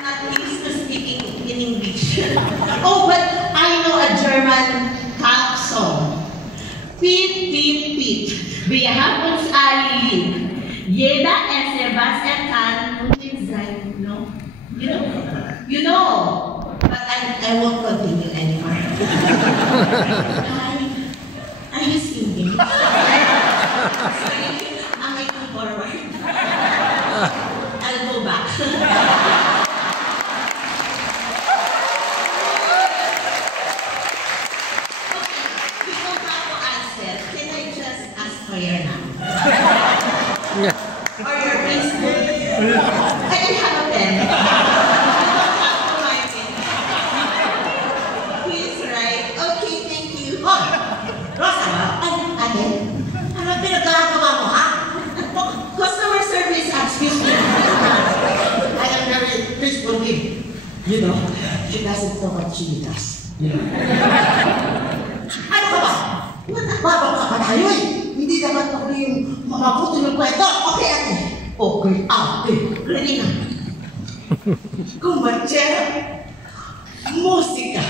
I'm not used to speaking in English. Oh, but I know a German folk song. Piep, piep, piep. Wir haben uns alle lieb. Jeder esse, was kann und in sein, no? You know. But I won't continue anymore. Are you singing? Sorry, am I too forward? I'll go back. For your name. Or your Facebook. I don't have a pen. You don't have to write it. Please write. Okay, thank you. Oh, Rosa, ate, ano pinagkakagawa mo, ha? Customer service, excuse me. I am very peaceful kid. You know, she doesn't know what she does. You know? Ano ka ba? Babang ka pa tayo eh. Hindi naman ako yung mabuti ng kwento. Okay, ate. Okay, ate. Ready na. Kumatsera. Musika.